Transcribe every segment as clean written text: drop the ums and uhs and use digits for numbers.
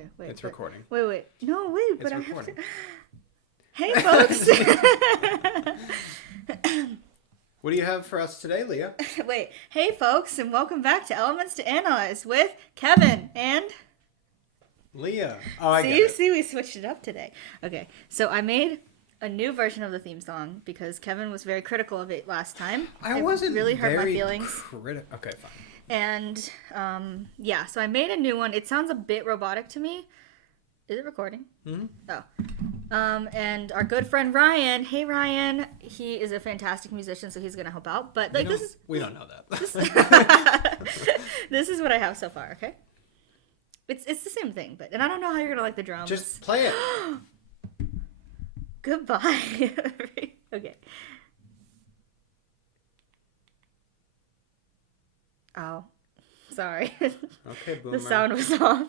Okay, wait. It's recording. Wait. No, wait, but It's I recording. have to... Hey, folks. What do you have for us today, Leah? Wait. Hey, folks, and welcome back to Elements to Analyze with Kevin and... Leah. Oh, I get it. See, we switched it up today. Okay, so I made a new version of the theme song because Kevin was very critical of it last time. I wasn't really hurt my very feelings. Okay, fine. And, yeah, so I made a new one. It sounds a bit robotic to me. Is it recording? Mm-hmm. Oh. And our good friend Ryan, hey Ryan, he is a fantastic musician, so he's going to help out. But, like, we don't know that. This is what I have so far, okay? It's the same thing, and I don't know how you're going to like the drums. Just play it. Goodbye. Okay. Oh, sorry. Okay, boomer. The sound was off.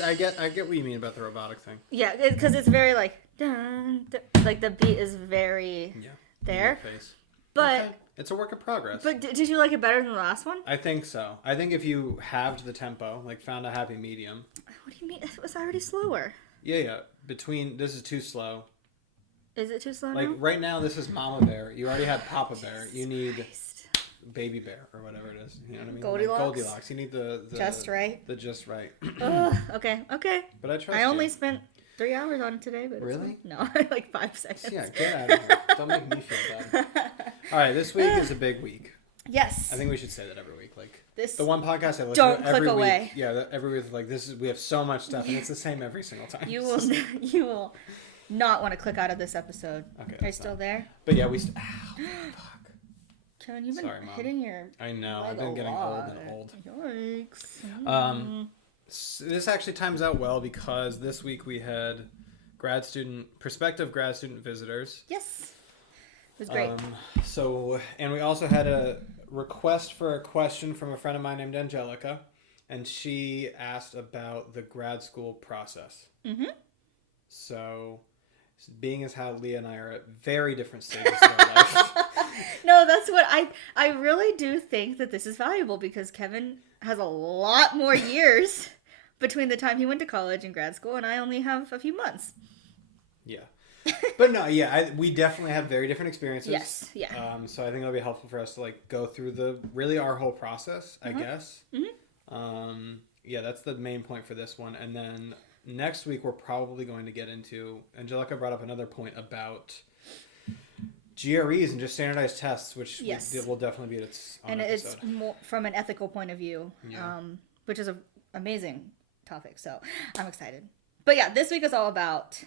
I get what you mean about the robotic thing. Yeah, because it's very like, dun, dun, like the beat is very there. Face. But okay. It's a work in progress. But did you like it better than the last one? I think so. I think if you halved the tempo, like found a happy medium. What do you mean? It was already slower. Yeah. This is too slow. Is it too slow like now? Right now, this is Mama Bear. You already had Papa Bear. You need Baby Bear or whatever it is. You know what I mean? Goldilocks. Like Goldilocks. You need the just right. The just right. Okay. But I trust I only you. spent 3 hours on it today, but really? No, like 5 seconds. Yeah, get out of here. Don't make me feel bad. All right, this week is a big week. Yes. I think we should say that every week. Like the one podcast I listen don't to every click week. Away. Yeah, every week. Like we have so much stuff, and it's the same every single time. You will not want to click out of this episode. Okay. Are you still there? But yeah, ow, fuck. Kevin, you've been hitting your. I know. I've been getting old and old. Yikes. This actually times out well because this week we had prospective grad student visitors. Yes. It was great. And we also had a request for a question from a friend of mine named Angelica, and she asked about the grad school process. Mm-hmm. So, being as how Leah and I are at very different stages of our life. No, that's what I really do think that this is valuable because Kevin has a lot more years between the time he went to college and grad school, and I only have a few months. Yeah. But no, yeah, we definitely have very different experiences. Yes, yeah. So I think it'll be helpful for us to like go through our whole process, I guess. Mm-hmm. Yeah, that's the main point for this one. And then next week we're probably going to get into, Angelica brought up another point about GREs and just standardized tests, which will definitely be its own episode. It's more from an ethical point of view, which is an amazing topic. So I'm excited. But yeah, this week is all about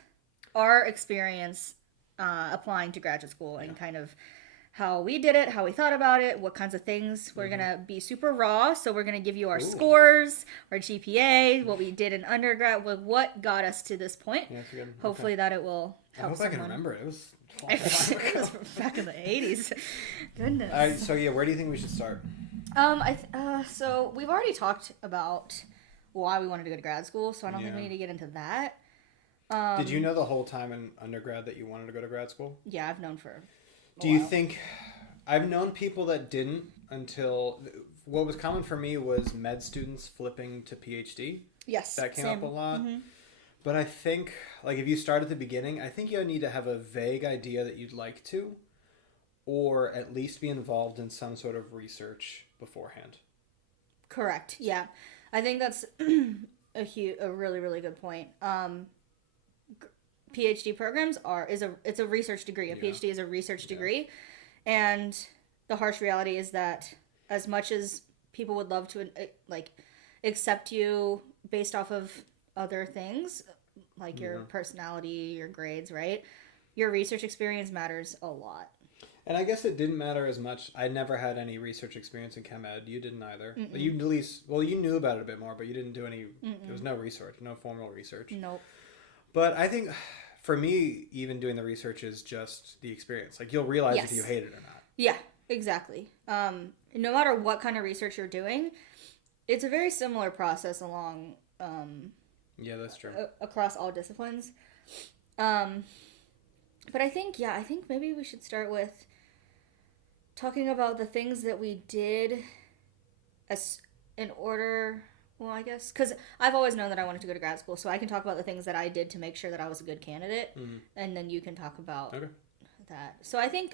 our experience applying to graduate school and kind of how we did it, how we thought about it, what kinds of things. We're going to be super raw. So we're going to give you our scores, our GPA, what we did in undergrad, what got us to this point. Yeah, that's good. Hopefully that it will help someone. I can remember it. It was back in the 80s. Goodness. So yeah, where do you think we should start? So we've already talked about why we wanted to go to grad school, so I don't think we need to get into that. Did you know the whole time in undergrad that you wanted to go to grad school? Yeah, I've known for a Do you think... I've known people that didn't until... What was common for me was med students flipping to PhD. Yes, that came up a lot. Mm-hmm. But I think, like, if you start at the beginning, I think you need to have a vague idea that you'd like to, or at least be involved in some sort of research beforehand. Correct. Yeah. I think that's a really, really good point. PhD programs it's a research degree. A PhD is a research degree. And the harsh reality is that as much as people would love to accept you based off of other things, like your personality, your grades, right? Your research experience matters a lot. And I guess it didn't matter as much. I never had any research experience in chem ed. You didn't either. You at least, you knew about it a bit more, but you didn't do any. There was no research, no formal research. Nope. But I think for me, even doing the research is just the experience. Like, you'll realize if you hate it or not. Yeah. Exactly. No matter what kind of research you're doing, it's a very similar process along Yeah, that's true. across all disciplines. But I think maybe we should start with talking about the things that we did as in order. Well, I guess because I've always known that I wanted to go to grad school, so I can talk about the things that I did to make sure that I was a good candidate, and then you can talk about that. So I think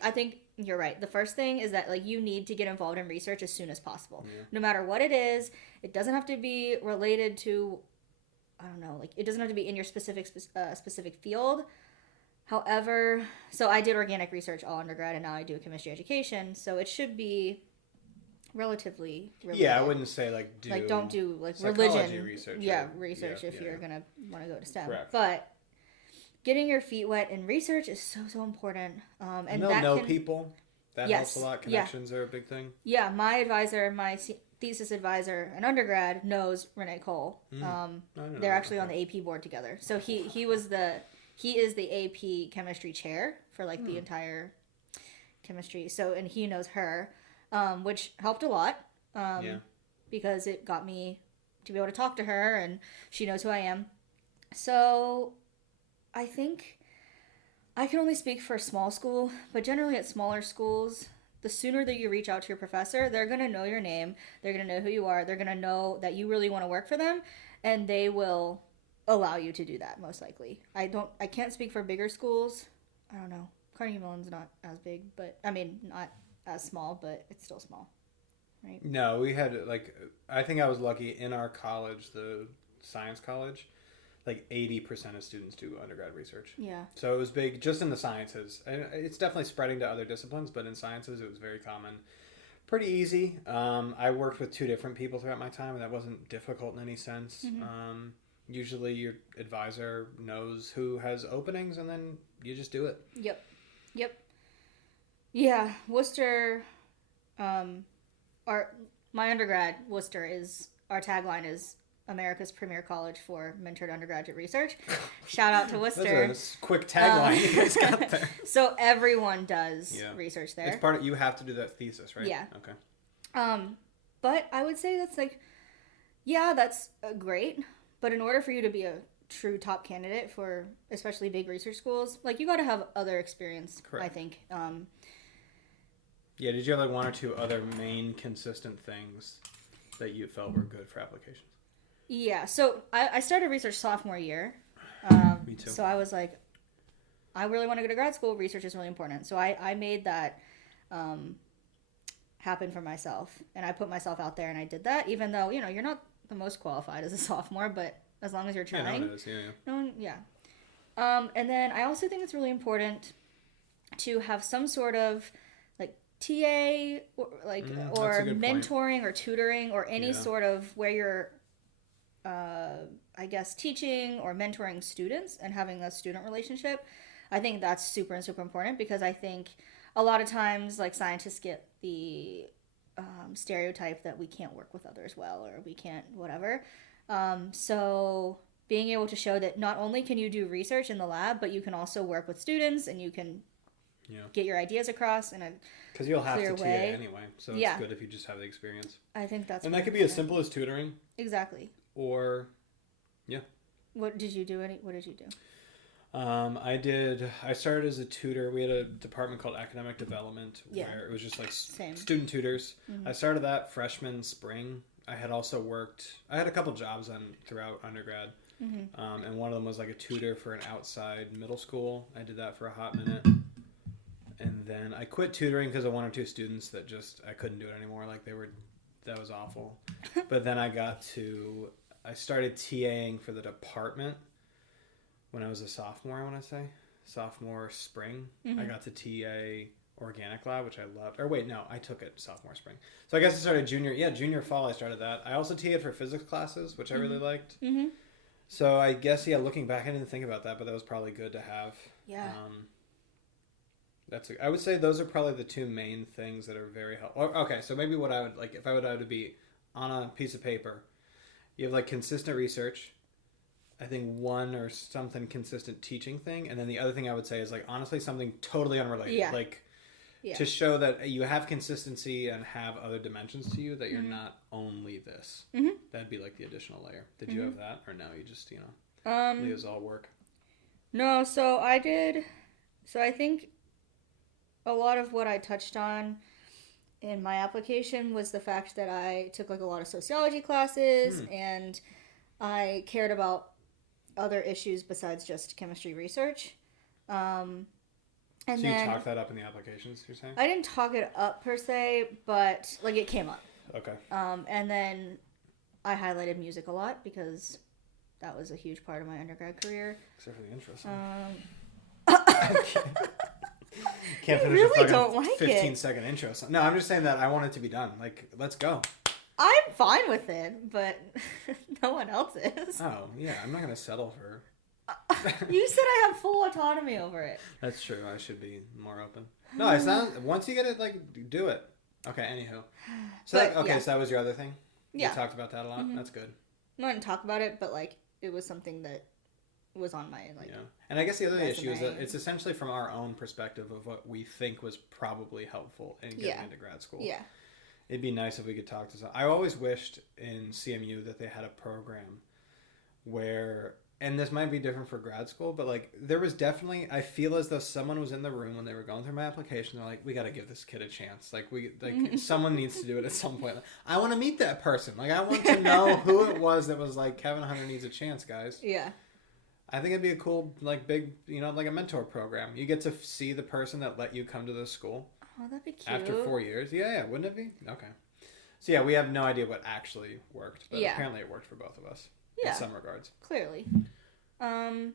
you're right. The first thing is that like you need to get involved in research as soon as possible, no matter what it is. It doesn't have to be related to, I don't know, like it doesn't have to be in your specific field. However, so I did organic research all undergrad, and now I do chemistry education. So it should be relatively related. Yeah, I wouldn't say like don't do like religion research. Yeah, research if you're gonna want to go to STEM. Correct. But getting your feet wet in research is so important. And they'll know people. That helps a lot. Connections are a big thing. Yeah, my advisor, my thesis advisor, an undergrad knows Renee Cole. They're actually on the AP board together. So he is the AP chemistry chair for like the entire chemistry. So and he knows her. Which helped a lot because it got me to be able to talk to her and she knows who I am. So I think I can only speak for a small school, but generally at smaller schools, the sooner that you reach out to your professor, they're going to know your name, they're going to know who you are, they're going to know that you really want to work for them, and they will allow you to do that most likely. I can't speak for bigger schools. I don't know. Carnegie Mellon's not as big, but I mean not as small, but it's still small, right? No, we had I think I was lucky in our college, the science college, like 80% of students do undergrad research. Yeah. So it was big just in the sciences. And it's definitely spreading to other disciplines, but in sciences it was very common. Pretty easy. I worked with 2 different people throughout my time, and that wasn't difficult in any sense. Usually your advisor knows who has openings, and then you just do it. Yep. Yeah, Worcester, my undergrad, Worcester is, our tagline is America's premier college for mentored undergraduate research. Shout out to Worcester. That's a quick tagline you guys got there. So everyone does research there. It's part of, you have to do that thesis, right? Yeah. Okay. But I would say that's like, yeah, that's great. But in order for you to be a true top candidate for especially big research schools, like you got to have other experience. Correct. I think. Yeah, did you have like 1 or 2 other main consistent things that you felt were good for applications? Yeah, so I started research sophomore year. Me too. So I was like, I really want to go to grad school. Research is really important. So I made that happen for myself. And I put myself out there and I did that, even though, you're not the most qualified as a sophomore, but as long as you're trying. Yeah, no one is. And then I also think it's really important to have some sort of TA or mentoring or tutoring or any sort of where you're I guess teaching or mentoring students and having a student relationship. I think that's super important because I think a lot of times like scientists get the stereotype that we can't work with others well or we can't whatever. So being able to show that not only can you do research in the lab, but you can also work with students and you can get your ideas across in a because you'll have to TA way. Anyway, so it's good if you just have the experience. I think that's and that could be as simple as tutoring. Exactly. Or, What did you do? What did you do? I started as a tutor. We had a department called academic development where it was just like student tutors. I started that freshman spring. I had also I had a couple jobs throughout undergrad. And one of them was like a tutor for an outside middle school. I did that for a hot minute. And then I quit tutoring because of 1 or 2 students that I couldn't do it anymore. Like that was awful. But then I started TAing for the department when I was a sophomore, I want to say. Sophomore spring. I got to TA organic lab, which I loved. Or wait, no, I took it sophomore spring. So I guess I started junior fall I started that. I also TA'd for physics classes, which I really liked. So I guess, looking back, I didn't think about that, but that was probably good to have. Yeah. I would say those are probably the 2 main things that are very helpful. Okay, so maybe what I would like, if I would be on a piece of paper, you have like consistent research, I think 1 or something consistent teaching thing, and then the other thing I would say is like honestly something totally unrelated. Yeah. Like to show that you have consistency and have other dimensions to you, that you're not only this. That'd be like the additional layer. Did you have that, or no? You just leave us all work. No, so I did. So I think a lot of what I touched on in my application was the fact that I took like a lot of sociology classes and I cared about other issues besides just chemistry research. And so you then talked that up in the applications, you're saying? I didn't talk it up per se, but like it came up. Okay. And then I highlighted music a lot because that was a huge part of my undergrad career. Except for the intro song. Can't finish really a don't fucking like 15-second intro song. No, I'm just saying that I want it to be done. Like, let's go. I'm fine with it, but no one else is. Oh, yeah. I'm not going to settle for... You said I have full autonomy over it. That's true. I should be more open. No, it's not... Once you get it, like, do it. Okay, anywho. So, But, so that was your other thing? Yeah. You talked about that a lot? That's good. I didn't talk about it, but, like, it was something that was on my, like... Yeah. And I guess the other issue is that resume. it's essentially from our own perspective of what we think was probably helpful in getting into grad school. Yeah. It'd be nice if we could talk to some... I always wished in CMU that they had a program where... And this might be different for grad school, but, like, there was definitely... I feel as though someone was in the room when they were going through my application. They're like, we got to give this kid a chance. Like, someone needs to do it at some point. I want to meet that person. Like, I want to know who it was that was like, Kevin Hunter needs a chance, guys. Yeah. I think it'd be a cool, like, big, like a mentor program. You get to see the person that let you come to the school. Oh, that'd be cute. After 4 years. Yeah, wouldn't it be? Okay. So, yeah, we have no idea what actually worked, but apparently it worked for both of us. Yeah. In some regards. Clearly. I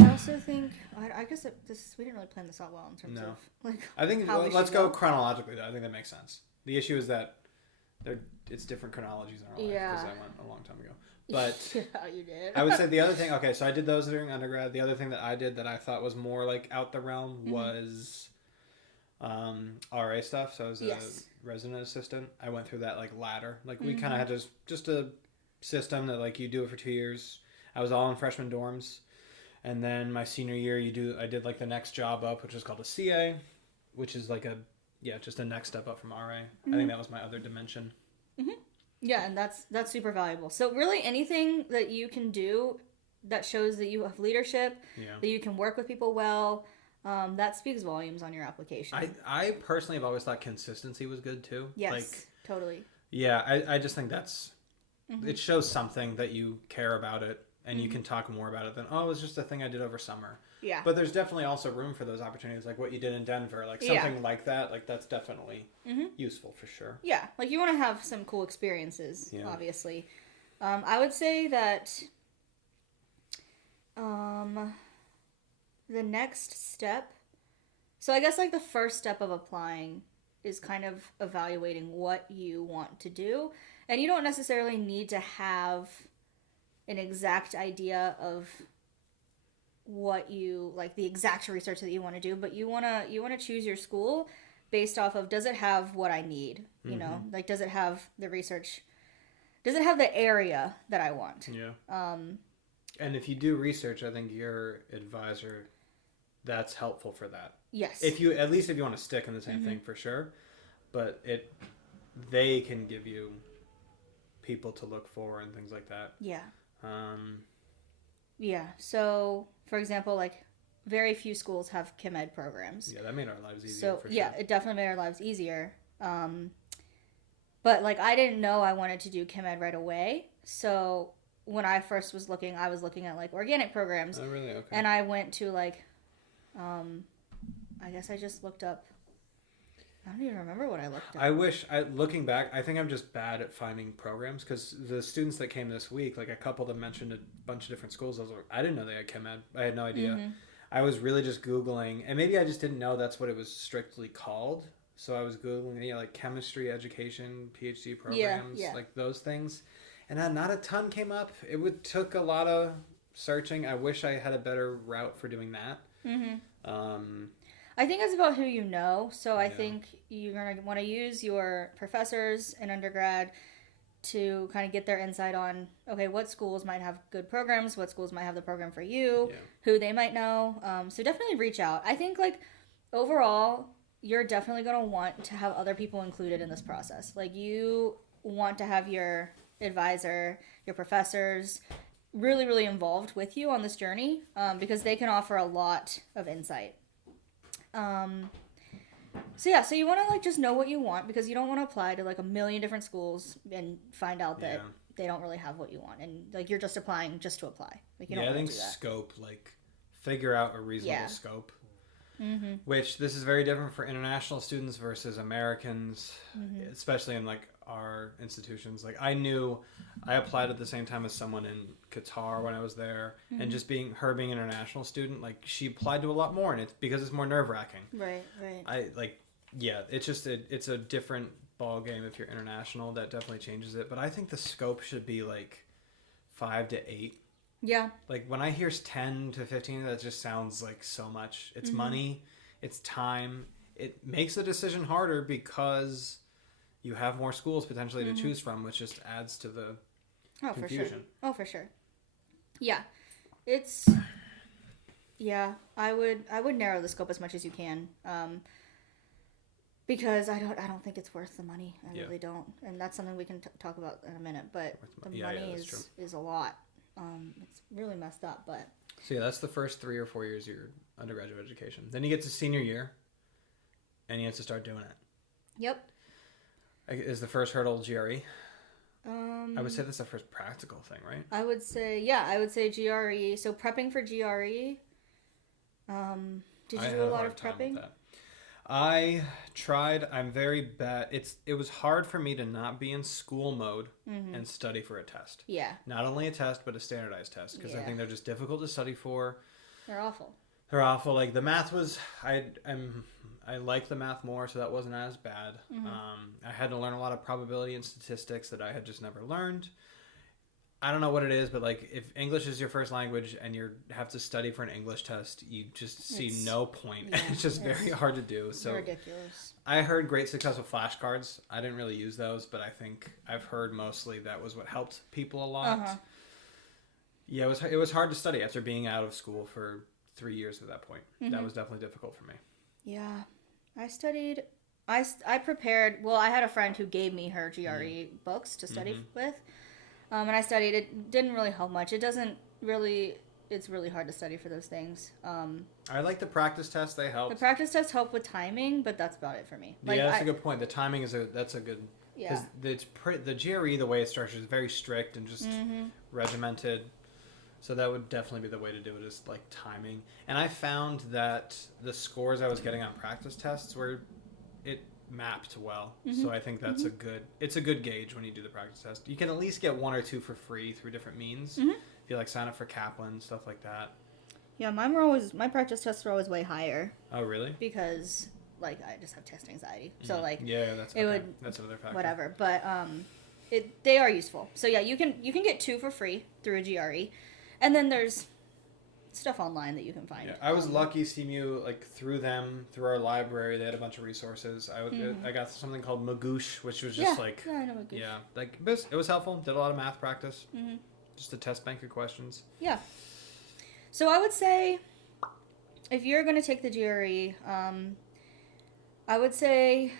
also think I guess we didn't really plan this out well in terms of like. I think let's go chronologically. Though. I think that makes sense. The issue is that it's different chronologies in our life because I went a long time ago. But yeah, you did. I would say the other thing. Okay, so I did those during undergrad. The other thing that I did that I thought was more like out the realm was RA stuff. So I was a resident assistant. I went through that like ladder. Like we kind of had just a system that like you do it for 2 years. I was all in freshman dorms, and then my senior year I did like the next job up, which is called a CA, which is like just a next step up from RA. I think that was my other dimension. Yeah, and that's super valuable. So really anything that you can do that shows that you have leadership, that you can work with people well, that speaks volumes on your application. I personally have always thought consistency was good too. Yes, like, totally. Yeah, I just think that's it shows something that you care about it, and you can talk more about it than, oh, it was just a thing I did over summer. Yeah. But there's definitely also room for those opportunities, like what you did in Denver, like something like that. Like that's definitely useful for sure. Yeah, like you want to have some cool experiences, obviously. I would say that the next step, so I guess like the first step of applying is kind of evaluating what you want to do. And you don't necessarily need to have an exact idea of what you like, the exact research that you want to do, but you want to choose your school based off of, does it have what I need? You know, like, does it have the research? Does it have the area that I want? Yeah. And if you do research, I think your advisor, that's helpful for that. Yes. If you want to stick in the same thing, for sure, but they can give you people to look for and things like that. Yeah. Yeah. So, for example, like very few schools have chem ed programs. Yeah, that made our lives easier. So for sure. yeah, it definitely made our lives easier. But like I didn't know I wanted to do chem ed right away. So when I first was looking, I was looking at like organic programs. Oh, really? Okay. And I went to like, I guess I just looked up. I don't even remember what I looked up. Looking back, I think I'm just bad at finding programs because the students that came this week, like a couple of them mentioned a bunch of different schools. I was like, I didn't know they had chem ed. I had no idea. I was really just Googling, and maybe I just didn't know that's what it was strictly called. So I was Googling, like chemistry education, PhD programs, like those things. And not a ton came up. Took a lot of searching. I wish I had a better route for doing that. I think it's about who you know. So I think you're going to want to use your professors in undergrad to kind of get their insight on, okay, what schools might have good programs, what schools might have the program for you, who they might know. So definitely reach out. I think like overall, you're definitely going to want to have other people included in this process. Like, you want to have your advisor, your professors really, really involved with you on this journey, because they can offer a lot of insight. So you want to like just know what you want, because you don't want to apply to like a million different schools and find out that they don't really have what you want, and like you're just applying just to apply. Like, you don't I want think to do that. scope, like figure out a reasonable scope. Which this is very different for international students versus Americans, especially in like our institutions. Like, I applied at the same time as someone in Qatar when I was there, and just being an international student, like she applied to a lot more, and it's because it's more nerve-wracking. Right. It's a different ball game if you're international. That definitely changes it. But I think the scope should be like 5 to 8. Yeah. Like, when I hear 10 to 15, that just sounds like so much. It's money, it's time. It makes the decision harder because you have more schools potentially to choose from, which just adds to the confusion. For sure. Yeah. I would narrow the scope as much as you can. Because I don't think it's worth the money. I really don't. And that's something we can talk about in a minute, but the money is a lot. It's really messed up, but so that's the first 3 or 4 years of your undergraduate education. Then you get to senior year, and you have to start doing it. Yep. Is the first hurdle GRE? I would say that's the first practical thing, right? I would say GRE. So prepping for GRE. Did you do a lot of prepping? I tried. I'm very bad. It was hard for me to not be in school mode and study for a test. Yeah. Not only a test, but a standardized test, because I think they're just difficult to study for. They're awful. Like, the math was, I liked the math more, so that wasn't as bad. I had to learn a lot of probability and statistics that I had just never learned. I don't know what it is, but like, if English is your first language and you have to study for an English test, you just see no point. Yeah, it's just very hard to do. So ridiculous. I heard great success with flashcards. I didn't really use those, but I think I've heard mostly that was what helped people a lot. Yeah, it was hard to study after being out of school for 3 years at that point. That was definitely difficult for me. Yeah. I studied. I prepared. Well, I had a friend who gave me her GRE books to study with. And I studied. It didn't really help much. It's really hard to study for those things. I like the practice tests. They help. The practice tests help with timing, but that's about it for me. Like, that's a good point. The timing that's a good. Yeah. Because the GRE, the way it's structured, is very strict and just regimented. So that would definitely be the way to do it, is like timing. And I found that the scores I was getting on practice tests it mapped well. So I think that's it's a good gauge when you do the practice test. You can at least get 1 or 2 for free through different means. If you like sign up for Kaplan, stuff like that. Yeah, my practice tests were always way higher. Oh, really? Because like I just have test anxiety. So like that's another factor. Whatever, but they are useful. So yeah, you can get 2 for free through a GRE. And then there's stuff online that you can find. Yeah, I was lucky, CMU, like through our library, they had a bunch of resources. I got something called Magoosh, which was just I know Magoosh. Yeah, like it was helpful. Did a lot of math practice. Just a test bank of questions. Yeah. So I would say, if you're going to take the GRE, I would say,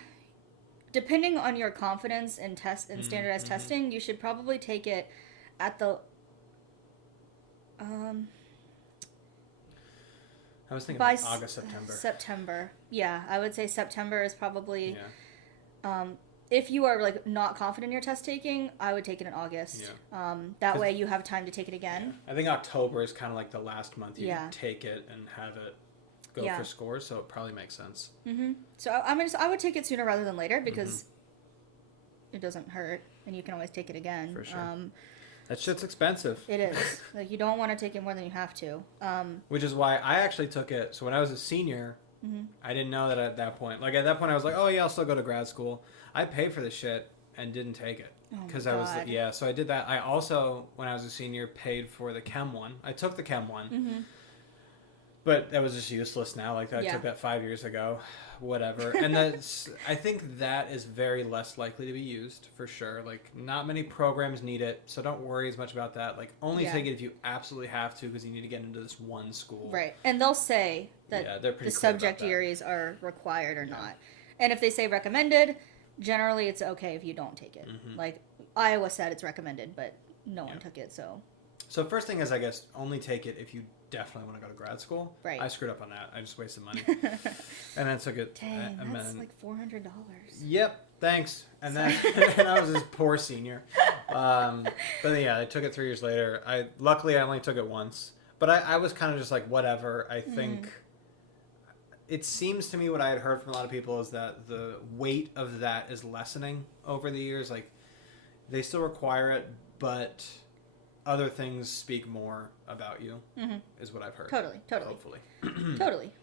depending on your confidence in standardized testing, you should probably take it at the. I was thinking by August, September. September. Yeah, I would say September is probably. Yeah. If you are like not confident in your test taking, I would take it in August. Yeah. That way you have time to take it again. Yeah. I think October is kind of like the last month you take it and have it go for scores, so it probably makes sense. So I would take it sooner rather than later, because it doesn't hurt and you can always take it again. For sure. That shit's expensive. It is. Like, you don't want to take it more than you have to. Which is why I actually took it. So when I was a senior, I didn't know that at that point. Like, at that point, I was like, oh, yeah, I'll still go to grad school. I paid for this shit and didn't take it. Because I was, so I did that. I also, when I was a senior, paid for the chem one. I took the chem one. But that was just useless now. Like, I took that 5 years ago. Whatever. And I think that is very less likely to be used, for sure. Like, not many programs need it, so don't worry as much about that. Like, only take it if you absolutely have to, because you need to get into this one school. Right. And they'll say that the subject GREs are required or not. And if they say recommended, generally it's okay if you don't take it. Mm-hmm. Like, Iowa said it's recommended, but no one took it, so... So first thing is, I guess, only take it if you definitely want to go to grad school. Right. I screwed up on that. I just wasted money. And then took it. Dang, that's like $400. Yep. Thanks. And then and I was this poor senior. But yeah, I took it 3 years later. Luckily, I only took it once. But I was kind of just like, whatever. I think it seems to me what I had heard from a lot of people is that the weight of that is lessening over the years. Like, they still require it, but... other things speak more about you, is what I've heard. Totally. Hopefully. Totally.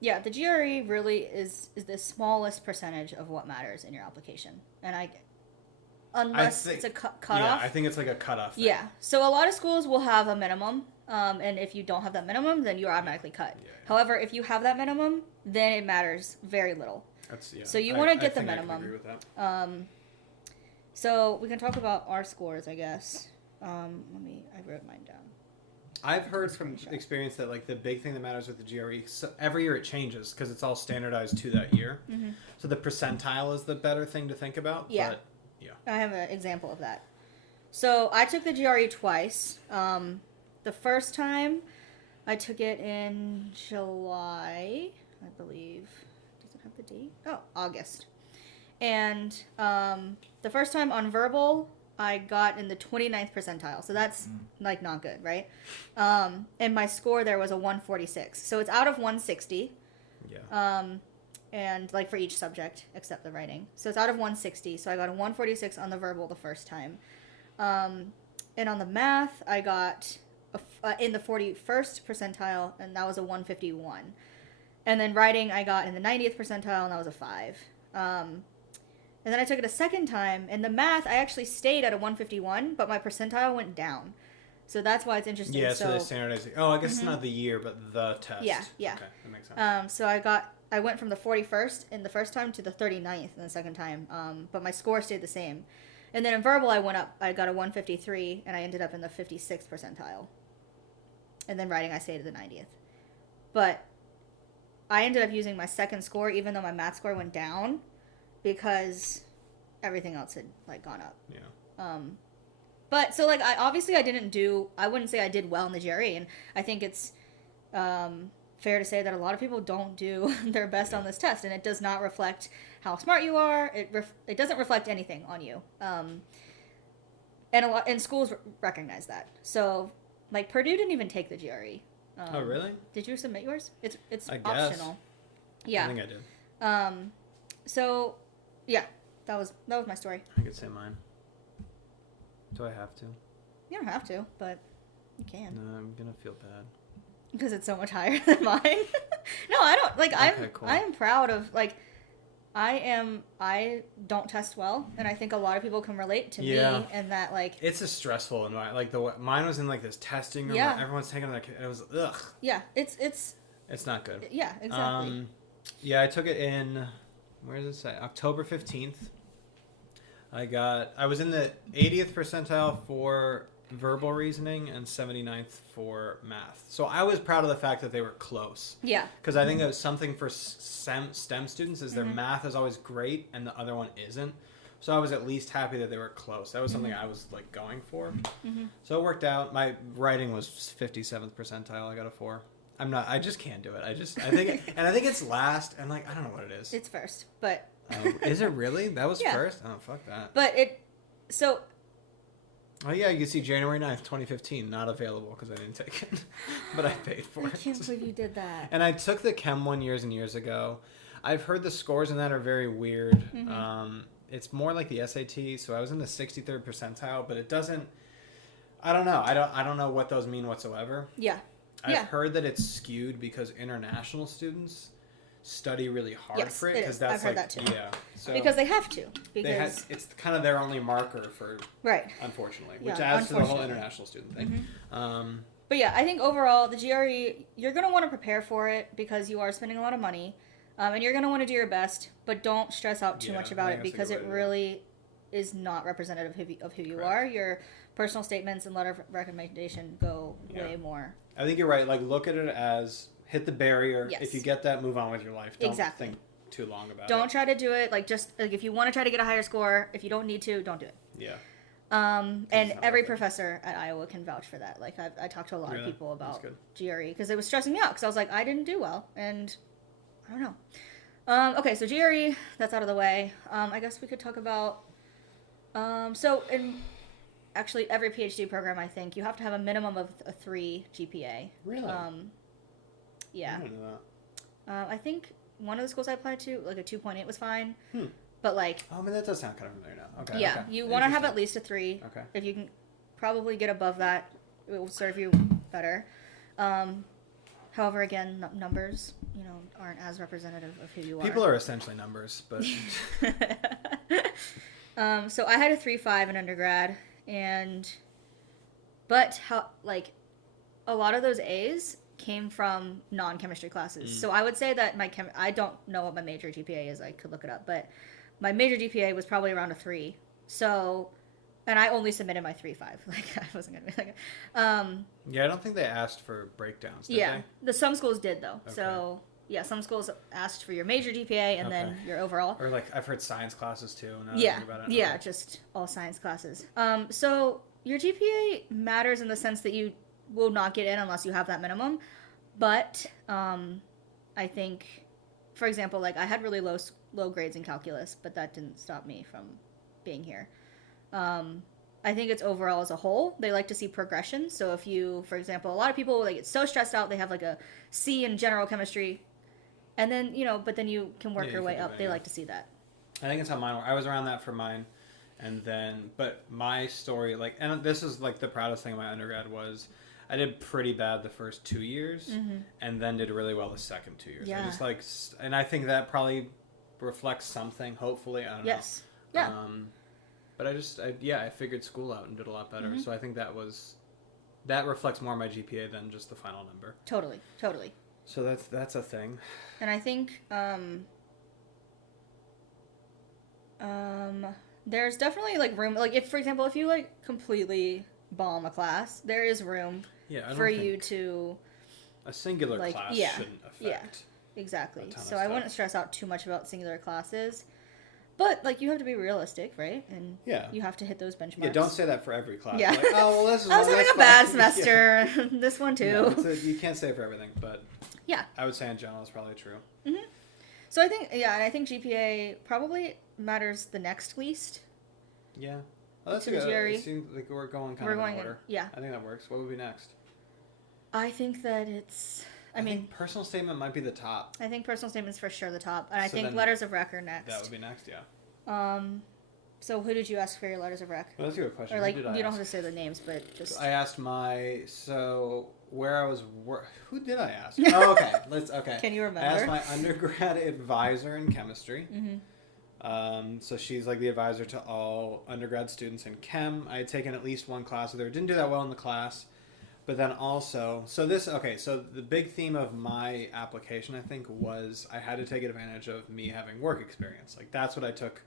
Yeah, the GRE really is the smallest percentage of what matters in your application. And unless it's a cutoff. Yeah, I think it's like a cutoff thing. Yeah. So a lot of schools will have a minimum, and if you don't have that minimum, then you're automatically cut. Yeah. However, if you have that minimum, then it matters very little. So you want to get the minimum. I agree with that. So we can talk about our scores, I guess. I wrote mine down. I've heard from experience that like the big thing that matters with the GRE, so every year it changes because it's all standardized to that year. Mm-hmm. So the percentile is the better thing to think about. Yeah. But, yeah. I have an example of that. So I took the GRE twice. The first time I took it in July, I believe. Does it have the date? Oh, August. And the first time on verbal, I got in the 29th percentile. So that's, like, not good, right? And my score there was a 146. So it's out of 160. Yeah. And, like, for each subject, except the writing. So it's out of 160. So I got a 146 on the verbal the first time. And on the math, I got in the 41st percentile, and that was a 151. And then writing, I got in the 90th percentile, and that was a 5. And then I took it a second time, and the math, I actually stayed at a 151, but my percentile went down. So that's why it's interesting. Yeah, so they standardized it. Oh, I guess it's not the year, but the test. Yeah. Okay, that makes sense. So I went from the 41st in the first time to the 39th in the second time, but my score stayed the same. And then in verbal, I went up. I got a 153, and I ended up in the 56th percentile. And then writing, I stayed at the 90th. But I ended up using my second score, even though my math score went down, because everything else had, like, gone up. Yeah. But, so, like, I wouldn't say I did well in the GRE, and I think it's fair to say that a lot of people don't do their best on this test, and it does not reflect how smart you are. It doesn't reflect anything on you. And schools recognize that. So, like, Purdue didn't even take the GRE. Oh, really? Did you submit yours? It's I guess. Optional. Yeah. I think I did. So, yeah, that was my story. I could say mine. Do I have to? You don't have to, but you can. No, I'm gonna feel bad. Because it's so much higher than mine. No, I don't, like, Cool. I am proud of, like, I don't test well, and I think a lot of people can relate to me, and that, like... It's a stressful environment. Like, mine was in, like, this testing room where everyone's taking, like, it was, ugh. Yeah, it's not good. Yeah, exactly. Yeah, I took it in, where does it say? October 15th. I was in the 80th percentile for verbal reasoning and 79th for math. So I was proud of the fact that they were close. Yeah. Because I think that was something for STEM students is their math is always great and the other one isn't. So I was at least happy that they were close. That was something I was, like, going for. Mm-hmm. So it worked out. My writing was 57th percentile. I got a 4. I just can't do it. I think it's last, and, like, I don't know what it is. It's first, but... Is it really? That was first? Oh, fuck that. But so... Oh, yeah, you can see January 9th, 2015, not available because I didn't take it. But I paid for it. I can't believe you did that. And I took the Chem one years and years ago. I've heard the scores in that are very weird. Mm-hmm. It's more like the SAT, so I was in the 63rd percentile, but it doesn't... I don't know. I don't know what those mean whatsoever. Yeah. I've heard that it's skewed because international students study really hard for it. Because that's, I've heard that too. Yeah. So because they have to. Because it's kind of their only marker for... Right. Unfortunately. Which adds to the whole international student thing. Mm-hmm. But yeah, I think overall the GRE, you're gonna want to prepare for it because you are spending a lot of money, and you're gonna want to do your best. But don't stress out too much about it because it really is not representative of who you are. Your personal statements and letter of recommendation go way more. I think you're right. Like, look at it as hit the barrier. Yes. If you get that, move on with your life. Don't think too long about it. Don't try to do it. Like, just like if you want to try to get a higher score, if you don't need to, don't do it. Yeah. And every professor at Iowa can vouch for that. Like, I talked to a lot of people about GRE because it was stressing me out because I was like, I didn't do well, and I don't know. Okay, so GRE, that's out of the way. I guess we could talk about. So in actually every PhD program, I think you have to have a minimum of a 3 GPA. Really? Yeah. I didn't know that. I think one of the schools I applied to, like a 2.8 was fine. But like, oh, I mean, that does sound kind of familiar now. Okay. Yeah, you want to have at least a 3. Okay. If you can probably get above that, it will serve you better. However, again, numbers, aren't as representative of who you are. People are essentially numbers, but. So I had a 3.5 in undergrad, but a lot of those A's came from non-chemistry classes. So I would say that I don't know what my major GPA is. I could look it up, but my major GPA was probably around a 3. So, and I only submitted my 3.5. Like, I wasn't gonna be like. Yeah, I don't think they asked for breakdowns. Did they? Some schools did though. Okay. So yeah, some schools asked for your major GPA and then your overall. Or like I've heard science classes too. Just all science classes. So your GPA matters in the sense that you will not get in unless you have that minimum. But I think, for example, like I had really low grades in calculus, but that didn't stop me from being here. I think it's overall as a whole. They like to see progression. So if you, for example, a lot of people, they get so stressed out, they have like a C in general chemistry, and then, but then you can work your way up. They like to see that. I think it's how mine were. I was around that for mine. And then, but my story, and this is like the proudest thing of my undergrad was I did pretty bad the first 2 years and then did really well the second 2 years. Yeah. I just and I think that probably reflects something, hopefully. I don't know. Yes. Yeah. But I figured school out and did a lot better. So I think that reflects more my GPA than just the final number. Totally. So that's a thing. And I think there's definitely like room, like if, for example, if you like completely bomb a class, there is room for you to a singular class shouldn't affect. Exactly. So I wouldn't stress out too much about singular classes. But, like, you have to be realistic, right? And you have to hit those benchmarks. Yeah, don't say that for every class. Yeah. Like, oh, well, this is I was having a bad semester. This one, too. No, you can't say it for everything, but I would say in general it's probably true. Mm-hmm. So I think, and I think GPA probably matters the next least. Yeah. Well, that's good. It seems like we're going kind of in order. Yeah. I think that works. What would be next? I think that it's... I mean, personal statement might be the top. I think personal statement's for sure the top, and I think letters of rec are next. That would be next, yeah. So who did you ask for your letters of rec? Well, that's a good question. Or like, you don't have to say the names, but just. I asked who did I ask? Oh, okay. Okay. Can you remember? I asked my undergrad advisor in chemistry. So she's like the advisor to all undergrad students in chem. I had taken at least one class with her. Didn't do that well in the class. But then also, so the big theme of my application, I think, was I had to take advantage of me having work experience. Like, that's what I took.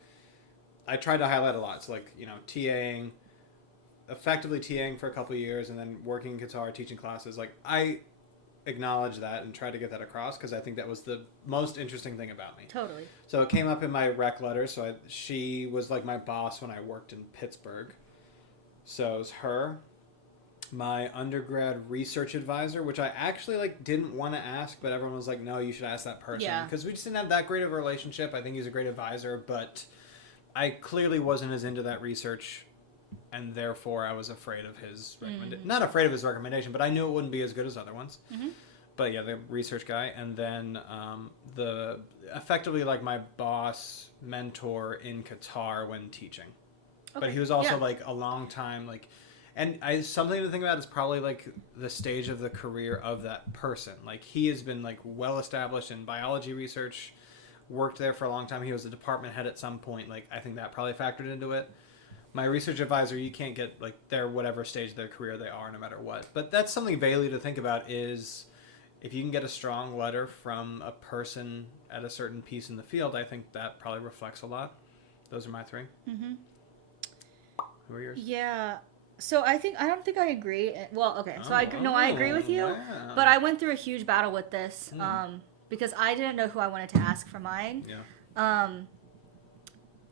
I tried to highlight a lot. So, like, effectively TAing for a couple of years and then working guitar, teaching classes. Like, I acknowledge that and try to get that across because I think that was the most interesting thing about me. Totally. So it came up in my rec letter. So she was like my boss when I worked in Pittsburgh. So it was her. My undergrad research advisor, which I actually didn't want to ask, but everyone was like, no, you should ask that person. Because we just didn't have that great of a relationship. I think he's a great advisor, but I clearly wasn't as into that research, and therefore I was afraid of his recommendation. Not afraid of his recommendation, but I knew it wouldn't be as good as other ones. But yeah, the research guy. And then effectively my boss, mentor in Qatar when teaching. Okay. But he was also a long time and something to think about is probably the stage of the career of that person. He has been well established in biology research, worked there for a long time. He was a department head at some point. I think that probably factored into it. my research advisor, you can't get like their whatever stage of their career they are, no matter what. But that's something value to think about is if you can get a strong letter from a person at a certain piece in the field, I think that probably reflects a lot. Those are my 3. Mm-hmm. Who are yours? Yeah. So I don't think I agree. Well, okay. So I agree with you. Wow. But I went through a huge battle with this because I didn't know who I wanted to ask for mine. Yeah.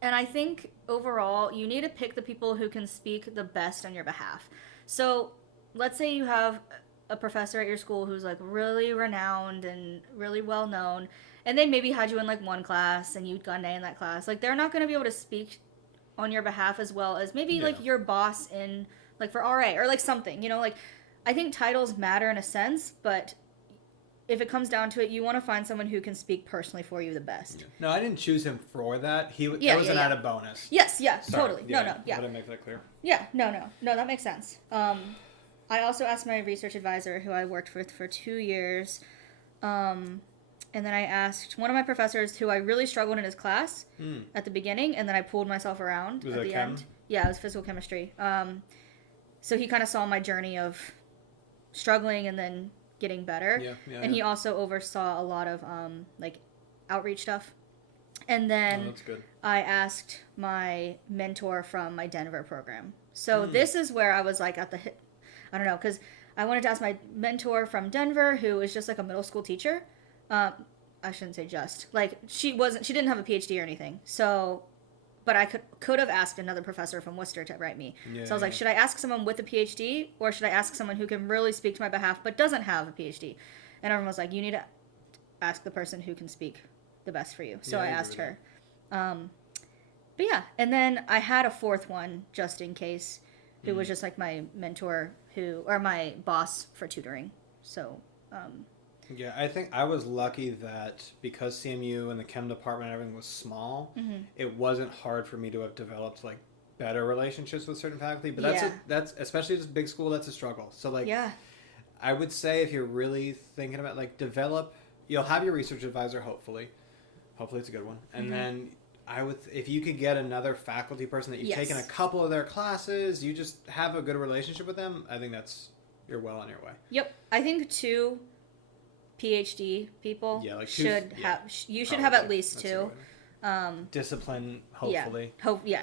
And I think overall, you need to pick the people who can speak the best on your behalf. So let's say you have a professor at your school who's like really renowned and really well known, and they maybe had you in like one class and you got an A in that class. Like they're not going to be able to speak on your behalf as well as maybe like your boss in like for RA or like something, like I think titles matter in a sense, but if it comes down to it, you want to find someone who can speak personally for you the best. Yeah. No, I didn't choose him for that. That was an added bonus. Yes, yeah, Sorry. totally. Yeah. No. Did I make that clear? Yeah, no, that makes sense. I also asked my research advisor, who I worked with for 2 years, and then I asked one of my professors who I really struggled in his class at the beginning, and then I pulled myself around at the end. Yeah, it was physical chemistry. So he kind of saw my journey of struggling and then getting better. And he also oversaw a lot of like outreach stuff. And then that's good. I asked my mentor from my Denver program. So this is where I was like at the I don't know, because I wanted to ask my mentor from Denver, who was just like a middle school teacher. I shouldn't say just. Like she didn't have a PhD or anything. So but I could have asked another professor from Worcester to write me. So I was like, should I ask someone with a PhD or should I ask someone who can really speak to my behalf but doesn't have a PhD? And everyone was like, you need to ask the person who can speak the best for you. So I asked her. But yeah, and then I had a 4th one just in case, who was just like my mentor or my boss for tutoring. So yeah, I think I was lucky that because CMU and the chem department and everything was small, it wasn't hard for me to have developed like better relationships with certain faculty. But that's especially this big school, that's a struggle. So like, I would say if you're really thinking about like you'll have your research advisor. Hopefully it's a good one. And then if you could get another faculty person that you've taken a couple of their classes, you just have a good relationship with them. I think you're well on your way. Yep, I think 2 PhD people should have at least 2. Discipline, hopefully.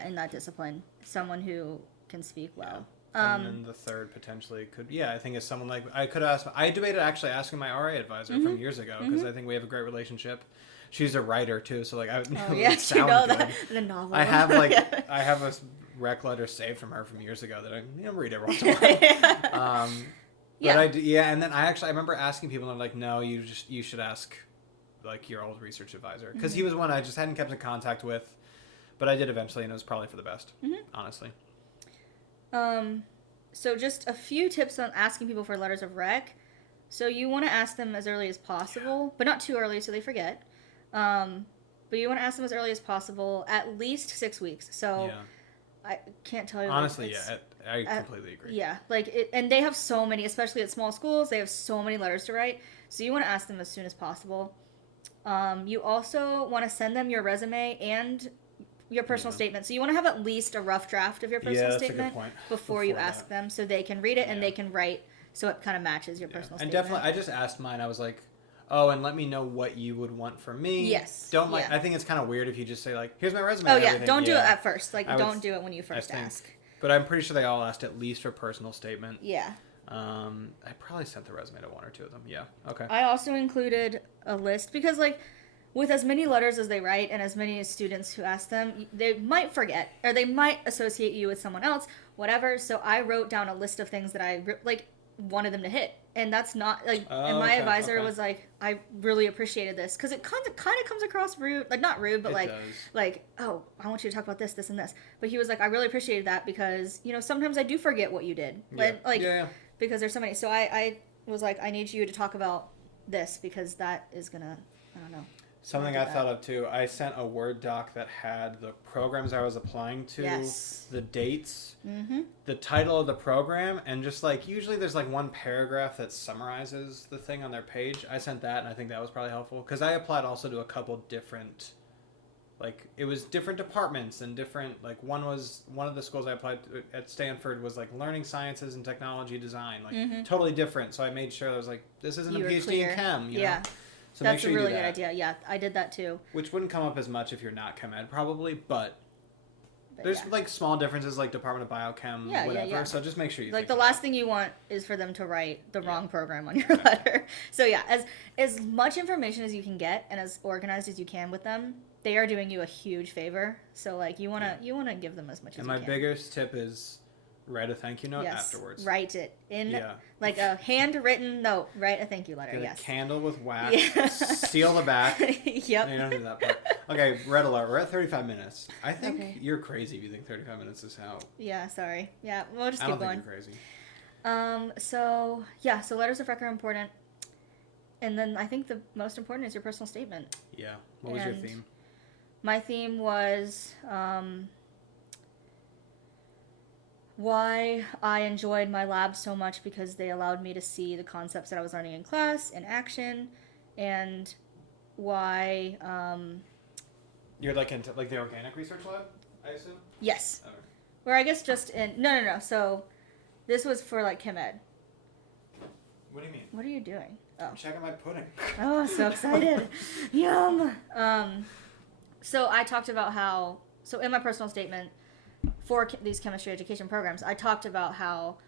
In that discipline, someone who can speak well. And then the 3rd potentially could, I think it's someone like I debated actually asking my RA advisor from years ago because I think we have a great relationship. She's a writer too, so like I would that the novel. I have I have a rec letter saved from her from years ago that I read every once in a while. But and then I remember asking people and they're like, no, you should ask like your old research advisor because he was one I just hadn't kept in contact with, but I did eventually and it was probably for the best, honestly. So just a few tips on asking people for letters of rec. So you want to ask them as early as possible, but not too early so they forget. But you want to ask them as early as possible, at least 6 weeks. So I can't tell you. Honestly, I completely agree. Yeah, and they have so many, especially at small schools, they have so many letters to write. So you want to ask them as soon as possible. You also want to send them your resume and your personal statement. So you want to have at least a rough draft of your personal statement before you ask them so they can read it and they can write so it kind of matches your personal statement. And definitely, I just asked mine. I was like, oh, and let me know what you would want from me. Yes. Don't I think it's kind of weird if you just say like, here's my resume. Oh yeah, don't do it at first. Like, don't do it when you first ask. But I'm pretty sure they all asked at least for personal statement. Yeah. I probably sent the resume to 1 or 2 of them. Yeah. Okay. I also included a list because like with as many letters as they write and as many students who ask them, they might forget or they might associate you with someone else, whatever. So I wrote down a list of things that I wanted them to hit. And that's not like, and my advisor was like, I really appreciated this because it kind of comes across rude, like not rude, but oh, I want you to talk about this, this, and this. But he was like, I really appreciated that because sometimes I do forget what you did, because there's so many. So I was like, I need you to talk about this because that is gonna, I don't know. Something I thought of too. I sent a Word doc that had the programs I was applying to, the dates, the title of the program, and just like usually there's like one paragraph that summarizes the thing on their page. I sent that, and I think that was probably helpful because I applied also to a couple different like it was different departments and different, like one of the schools I applied to at Stanford was like learning sciences and technology design, like totally different. So I made sure I was like, this isn't a PhD in chem, you know? So that's make sure a really you do good that. idea. Yeah, I did that too. Which wouldn't come up as much if you're not chem ed probably, but there's like small differences like Department of Biochem, whatever. So just make sure you like the last thing you want is for them to write the wrong program on your letter. So yeah, as much information as you can get and as organized as you can with them, they are doing you a huge favor. So like you wanna give them as much as you can. And my biggest tip is write a thank you note afterwards. Write it in like a handwritten note. Write a thank you letter. Get a candle with wax. Seal the back. Yep. No, you don't do that part. Okay, red alert. We're at 35 minutes. I think you're crazy if you think 35 minutes is how. Yeah, sorry. Yeah, we'll just keep going. I don't think you're crazy. So letters of record are important. And then I think the most important is your personal statement. Yeah. What was your theme? My theme was why I enjoyed my lab so much because they allowed me to see the concepts that I was learning in class in action, and why you're like into like the organic research lab, I assume? Yes. Okay. Or I guess just in no. So this was for like chem ed. What do you mean? What are you doing? Oh. I'm checking my pudding. Oh, so excited. Yum. So I talked about how, so in my personal statement for these chemistry education programs, I talked about how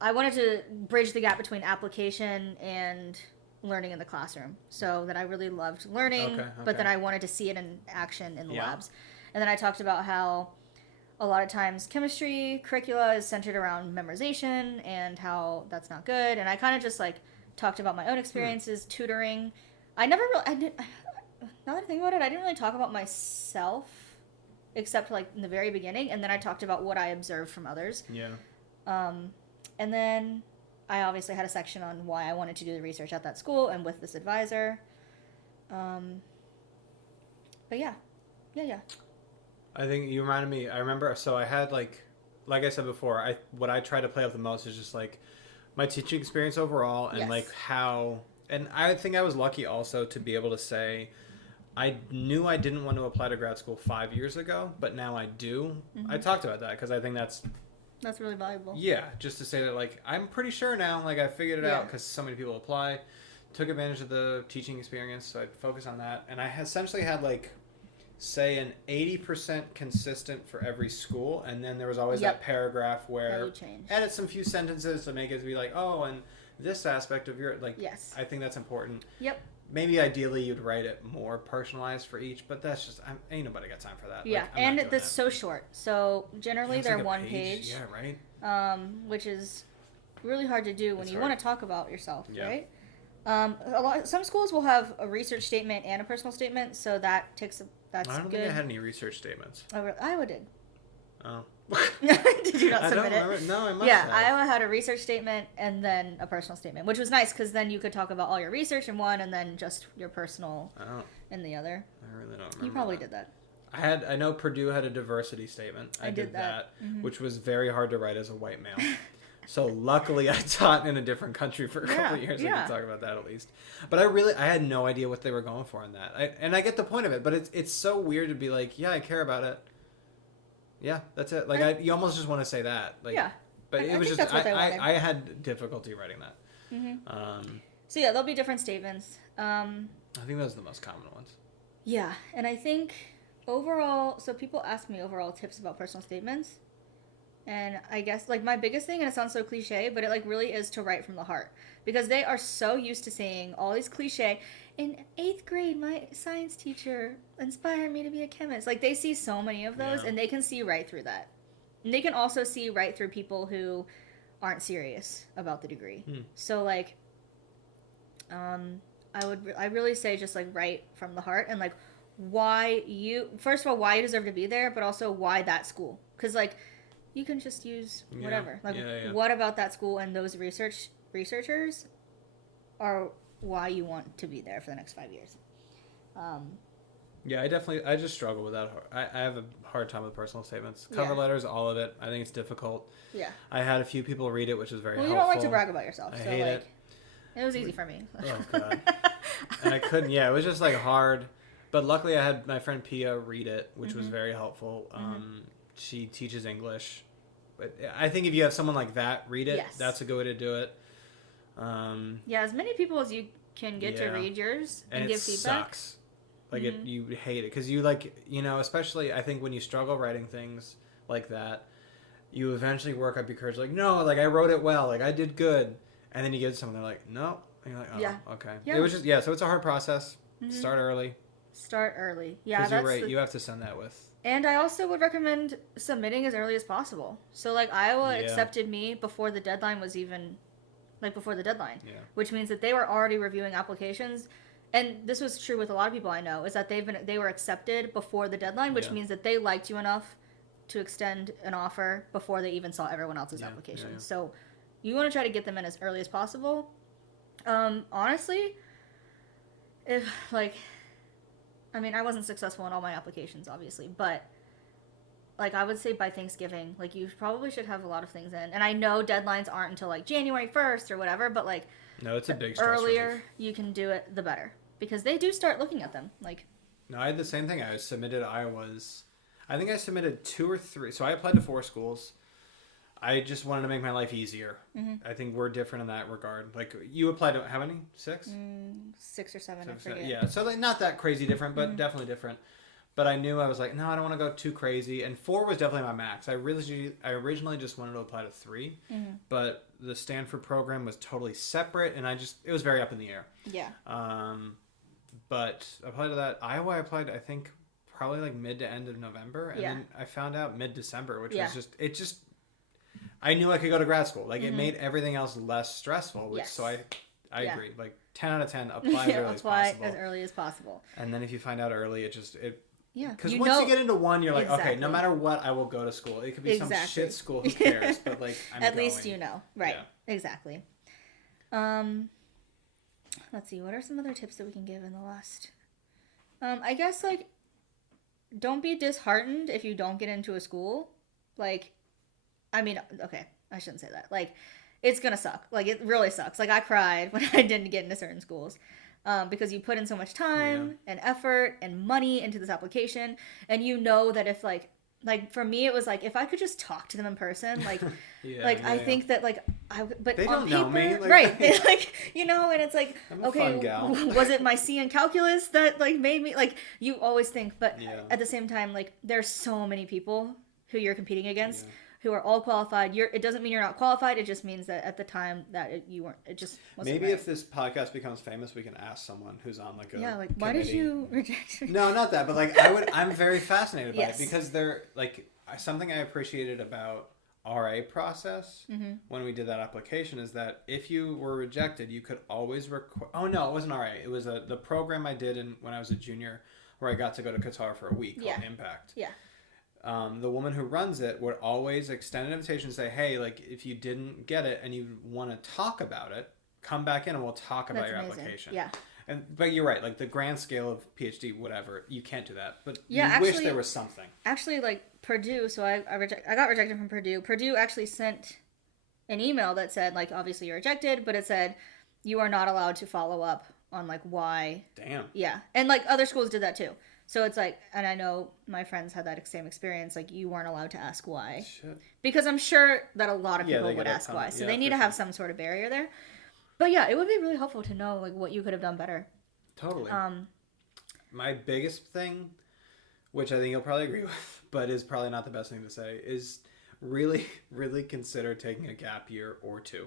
I wanted to bridge the gap between application and learning in the classroom. So that I really loved learning, but then I wanted to see it in action in the labs. And then I talked about how a lot of times chemistry curricula is centered around memorization and how that's not good. And I kind of just like talked about my own experiences tutoring. I never really, now that I think about it, I didn't really talk about myself except like in the very beginning. And then I talked about what I observed from others. Yeah. And then I obviously had a section on why I wanted to do the research at that school and with this advisor. But yeah. I think you reminded me, I remember, so I had like I said before, what I try to play up the most is just like my teaching experience overall and like how, and I think I was lucky also to be able to say, I knew I didn't want to apply to grad school 5 years ago, but now I do. I talked about that because I think that's really valuable. Yeah, just to say that like I'm pretty sure now, like I figured it out because so many people apply, took advantage of the teaching experience, so I focused on that, and I essentially had like say an 80% consistent for every school, and then there was always that paragraph where edit some few sentences to make it be like, oh, and this aspect of your like. Yes. I think that's important. Yep. Maybe ideally you'd write it more personalized for each, but that's just ain't nobody got time for that. Yeah, like, and it's so short. So generally they're like one page. Yeah, right. Which is really hard to do when you want to talk about yourself, right? Some schools will have a research statement and a personal statement, so that takes that's good. I don't think I had any research statements. Oh, Iowa did. Oh. Did you not submit it? No, I must Yeah, have. Iowa had a research statement and then a personal statement, which was nice because then you could talk about all your research in one and then just your personal in the other. I really don't remember. You probably did that. I know Purdue had a diversity statement. I did that. Which was very hard to write as a white male. So luckily I taught in a different country for a couple of years. I could talk about that at least. But I had no idea what they were going for in that. And I get the point of it, but it's so weird to be like, yeah, I care about it. Yeah, that's it. Like you almost just want to say that. Like, but it was just I had difficulty writing that. So yeah, there'll be different statements. I think those are the most common ones. Yeah, and I think overall, so people ask me overall tips about personal statements. And I guess, like, my biggest thing, and it sounds so cliche, but it, like, really is to write from the heart. Because they are so used to saying all these cliche, in 8th grade, my science teacher inspired me to be a chemist. Like, they see so many of those, and they can see right through that. And they can also see right through people who aren't serious about the degree. So, like, I really say just, like, write from the heart, and, like, first of all, why you deserve to be there, but also why that school. Because, like, you can just use whatever. Like, what about that school and those researchers are why you want to be there for the next 5 years? Yeah, I just struggle with that. I have a hard time with personal statements. Cover letters, all of it. I think it's difficult. Yeah. I had a few people read it, which was very helpful. You don't like to brag about yourself. I hate it. It was easy for me. Oh, God. And I couldn't, it was just, like, hard. But luckily I had my friend Pia read it, which was very helpful. She teaches English. But I think if you have someone like that read it, that's a good way to do it. As many people as you can get to read yours and give feedback. Sucks. Like you hate it because you like, especially I think when you struggle writing things like that, you eventually work up your courage. Like, no, like I wrote it well, like I did good, and then you get someone, they're like, no, and you're like, oh, okay. Yeah. It was just so it's a hard process. Start early. Yeah, because you're right. You have to send that with. And I also would recommend submitting as early as possible. So like Iowa accepted me before the deadline was even, which means that they were already reviewing applications. And this was true with a lot of people I know, is that they were accepted before the deadline, which means that they liked you enough to extend an offer before they even saw everyone else's applications. So you want to try to get them in as early as possible. Honestly, if I wasn't successful in all my applications, obviously, but like I would say by Thanksgiving, like you probably should have a lot of things in. And I know deadlines aren't until like January 1st or whatever, but like no, it's a big stress earlier relief. You can do it, the better, because they do start looking at them. Like, no, I had the same thing. I submitted Iowa's. I think I submitted 2 or 3. So I applied to 4 schools. I just wanted to make my life easier. I think we're different in that regard. Like you applied to how many? 6? 6 or 7. I forget. Yeah, so like not that crazy different, but definitely different. But I knew I was like, no, I don't want to go too crazy. And 4 was definitely my max. I originally just wanted to apply to 3, but the Stanford program was totally separate, and it was very up in the air. Yeah. But I applied to that. Iowa, I applied, I think, probably like mid to end of November, and then I found out mid-December, which was just. I knew I could go to grad school. Like it made everything else less stressful. So I agree. Like 10 out of 10, apply as early as possible. As early as possible. And then if you find out early, because you once you get into one, you're like, okay, no matter what, I will go to school. It could be some shit school, who cares? But like, at least you know, right? Yeah. Exactly. Let's see. What are some other tips that we can give in the last? I guess like, don't be disheartened if you don't get into a school. Like, okay, I shouldn't say that. Like, it's gonna suck. Like, it really sucks. Like, I cried when I didn't get into certain schools. Because you put in so much time and effort and money into this application, and you know that if like for me it was like if I could just talk to them in person, like I think that like but they on don't paper, know me, right? Like and it's like I'm a fun gal. Was it my C in calculus that like made me like you always think, but at the same time like there's so many people who you're competing against. Who are all qualified. It doesn't mean you're not qualified. It just means that at the time that you weren't. It just wasn't maybe right. If this podcast becomes famous, we can ask someone who's on like a why did you reject? No, not that, but like I'm very fascinated by it because they're like something I appreciated about RA process when we did that application is that if you were rejected, you could always request. Oh no, it wasn't RA. It was the program I did when I was a junior, where I got to go to Qatar for a week called Impact. Yeah. The woman who runs it would always extend an invitation and say, hey, like, if you didn't get it and you want to talk about it, come back in and we'll talk about your application. Yeah. But you're right. Like, the grand scale of PhD, whatever, you can't do that. But you wish there was something. Actually, like, Purdue, so I got rejected from Purdue. Purdue actually sent an email that said, like, obviously you're rejected, but it said you are not allowed to follow up on, like, why. Damn. Yeah. And, like, other schools did that, too. So it's like, and I know my friends had that same experience, like you weren't allowed to ask why. Shit. Because I'm sure that a lot of people would ask why. So they need to have some sort of barrier there. But yeah, it would be really helpful to know like what you could have done better. Totally. My biggest thing, which I think you'll probably agree with, but is probably not the best thing to say, is really, really consider taking a gap year or 2.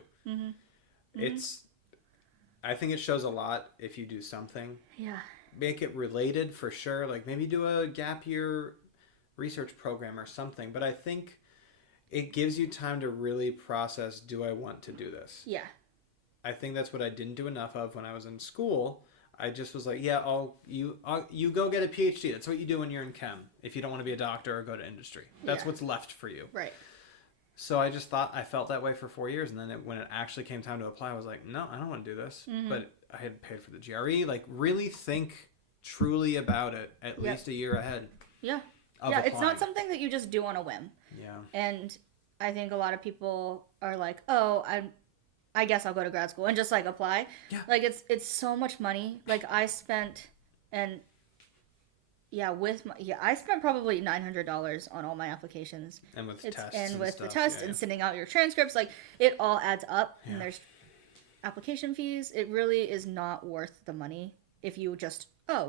I think it shows a lot if you do something. Yeah. Make it related for sure. Like maybe do a gap year research program or something. But I think it gives you time to really process, do I want to do this? Yeah. I think that's what I didn't do enough of when I was in school. I just was like, yeah, you go get a PhD. That's what you do when you're in chem. If you don't want to be a doctor or go to industry. That's what's left for you. Right. So I just thought I felt that way for 4 years. And then when it actually came time to apply, I was like, no, I don't want to do this. But I had paid for the GRE. Like, really think truly about it at least a year ahead. Yeah. Yeah, it's not something that you just do on a whim. Yeah. And I think a lot of people are like, oh, I guess I'll go to grad school and just, like, apply. Yeah. Like, it's so much money. Like, I spent, and I spent probably $900 on all my applications. And with It's tests and with stuff, the test yeah. and sending out your transcripts, like it all adds up. Yeah. And there's application fees. It really is not worth the money if you just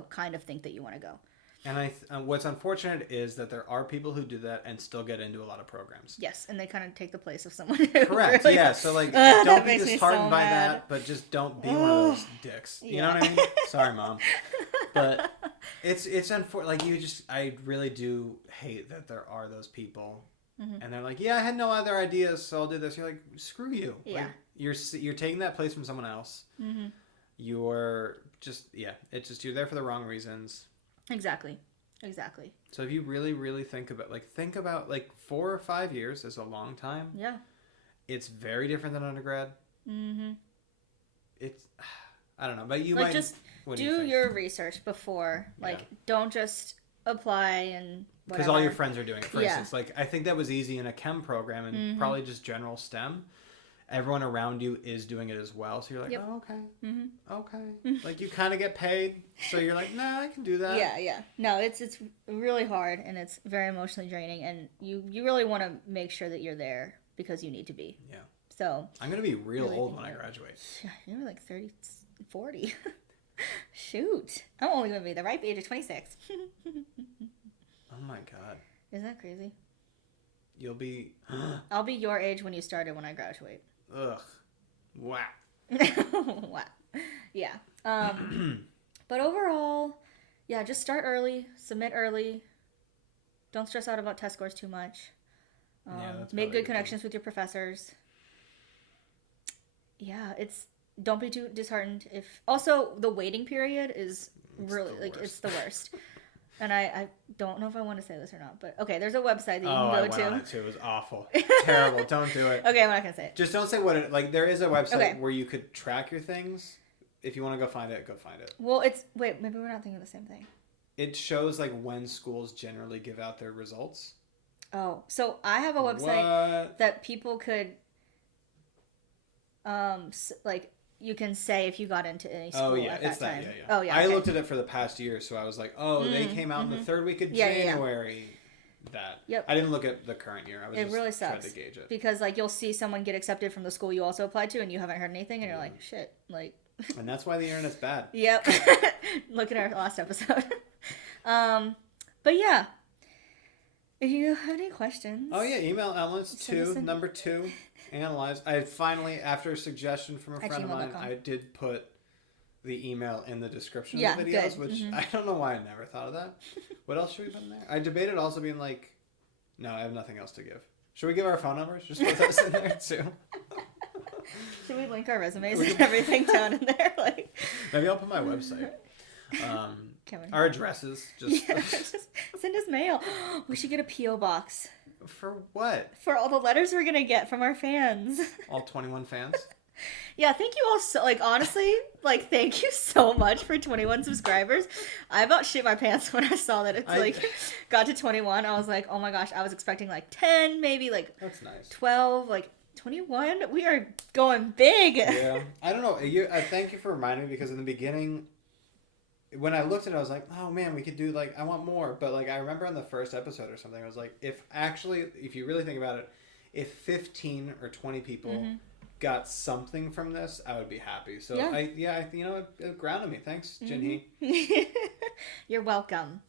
kind of think that you want to go. And what's unfortunate is that there are people who do that and still get into a lot of programs. Yes, and they kind of take the place of someone who Correct. really, yeah. So like, don't be makes me disheartened so by mad. that, but just don't be one of those dicks. You know what I mean? Sorry, Mom. But it's unfortunate. Like I really do hate that there are those people, and they're like, yeah, I had no other ideas, so I'll do this. You're like, screw you. Yeah. Like, you're taking that place from someone else. Mm-hmm. You're just it's just you're there for the wrong reasons. Exactly. So if you really, really think about like 4 or 5 years is a long time. Yeah. It's very different than undergrad. Mm-hmm. It's, I don't know, but you like might just do your research before. Like, don't just apply and whatever. Because all your friends are doing it. For Yeah. instance, like I think that was easy in a chem program and probably just general STEM. Everyone around you is doing it as well, so you're like, oh, okay, okay. Like you kind of get paid, so you're like, nah, I can do that. Yeah. No, it's really hard and it's very emotionally draining, and you really want to make sure that you're there because you need to be. Yeah. So I'm gonna be real really old when I graduate. You're like 30, 40. Shoot, I'm only gonna be the ripe age of 26. Oh my god. Isn't that crazy? You'll be. I'll be your age when you started when I graduate. Ugh. Wow. Wow. Yeah. But overall, yeah, just start early, submit early. Don't stress out about test scores too much. That's Make probably good connections with your professors. Yeah, don't be too disheartened. Also, the waiting period is really it's the worst. And I don't know if I want to say this or not, but okay, there's a website that you can go I went to. on it too. It was awful. Terrible. Don't do it. Okay, I'm not gonna say it. Just don't say what it, like, there is a website where you could track your things. If you want to go find it, go find it. Well, wait, maybe we're not thinking of the same thing. It shows like when schools generally give out their results. Oh, so I have a website that people could, like, you can say if you got into any school at that time. Yeah. Oh, yeah. I looked at it for the past year, so I was like, they came out in the third week of January. That. Yep. I didn't look at the current year. I was it just really trying sucks to gauge it. because like you'll see someone get accepted from the school you also applied to, and you haven't heard anything, and you're like, shit, like. And that's why the internet's bad. Yep. Look at our last episode. But yeah. If you have any questions. Oh yeah, email number 2, analyze. I finally, after a suggestion from a friend of mine, I did put the email in the description of the videos, which I don't know why I never thought of that. What else should we put in there? I debated also being like, no, I have nothing else to give. Should we give our phone numbers? Just put those in there too. Should we link our resumes and everything down in there? Like, maybe I'll put my website. Our addresses. Just send us mail. We should get a P.O. box. For what? For all the letters we're gonna get from our fans. All 21 fans? Yeah, thank you all so, like, honestly, like, thank you so much for 21 subscribers. I about shit my pants when I saw that it's, got to 21. I was like, oh my gosh, I was expecting, like, 10, maybe, like, that's nice. 12, like, 21. We are going big. Yeah. I don't know. Thank you for reminding me, because in the beginning, when I looked at it, I was like, oh man, we could do, like, I want more. But, like, I remember on the first episode or something, I was like, if you really think about it, if 15 or 20 people got something from this, I would be happy. So, it grounded me. Thanks, Jinhee. You're welcome.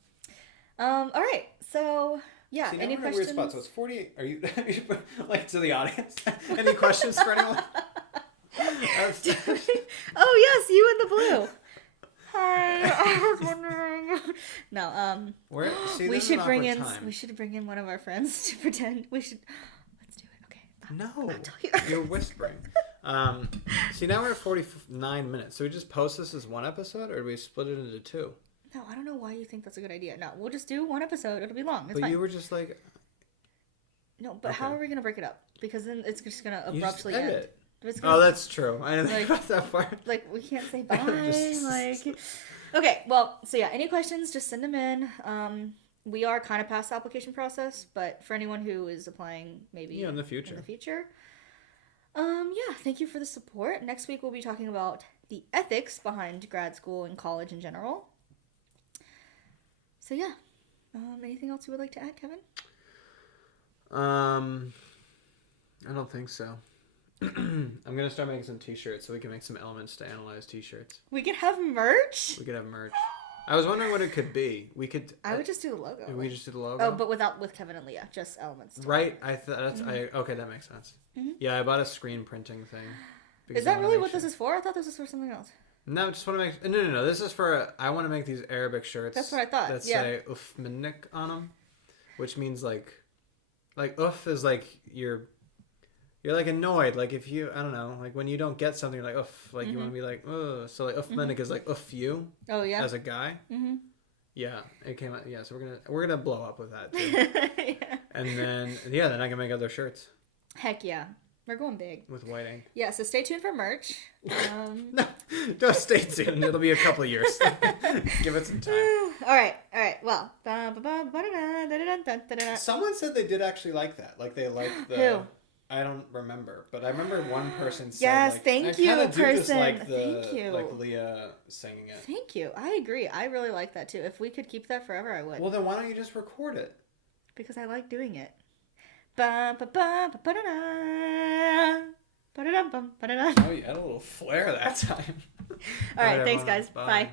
All right. So, yeah. See, any we're in a questions? weird spot. So it's 48. Are you, like, to the audience? Any questions for anyone? Oh, yes, you in the blue. Hi, I was wondering. No, we should bring in one of our friends to pretend. Let's do it. Okay. No, you're whispering. See, now we're at 49 minutes. So we just post this as one episode, or do we split it into 2? No, I don't know why you think that's a good idea. No, we'll just do one episode. It'll be long. It's fine. You were just like... No, but how are we going to break it up? Because then it's just going to abruptly end. It. Oh, that's true. I didn't think about that part. Like, we can't say bye. Okay, well, so yeah, any questions, just send them in. We are kind of past the application process, but for anyone who is applying maybe in the future. Thank you for the support. Next week we'll be talking about the ethics behind grad school and college in general. So yeah. Anything else you would like to add, Kevin? I don't think so. I'm gonna start making some t-shirts so we can make some elements to analyze t-shirts. We could have merch. We could have merch. I was wondering what it could be. We could. I would just do the logo. We just do the logo. Oh, but with Kevin and Leah, just elements. Right. I thought that's. Okay, that makes sense. Mm-hmm. Yeah, I bought a screen printing thing. Is that really what this is for? I thought this was for something else. No, just want to make. No. This is for. I want to make these Arabic shirts. That's what I thought. That say "Uf minnik" on them, which means like "Uf" is like you're like annoyed. Like if you, I don't know, like when you don't get something, you're like "Uf," like you want to be like "Ugh." So like "Uf minnik" is like "Uf you." Oh yeah. As a guy. Mm-hmm. Yeah, it came out. Yeah, so we're gonna blow up with that too. Yeah. And then I can make other shirts. Heck yeah. We're going big. With white ink. Yeah, so stay tuned for merch. No, don't stay tuned. It'll be a couple of years. Give it some time. All right. Well. Someone said they did actually like that. Like they liked the... Who? I don't remember. But I remember one person said... Yes, like, thank you, person. Thank you. Like Leah singing it. Thank you. I agree. I really like that too. If we could keep that forever, I would. Well, then why don't you just record it? Because I like doing it. Oh, you had a little flair that time. All right, thanks, guys. Bye.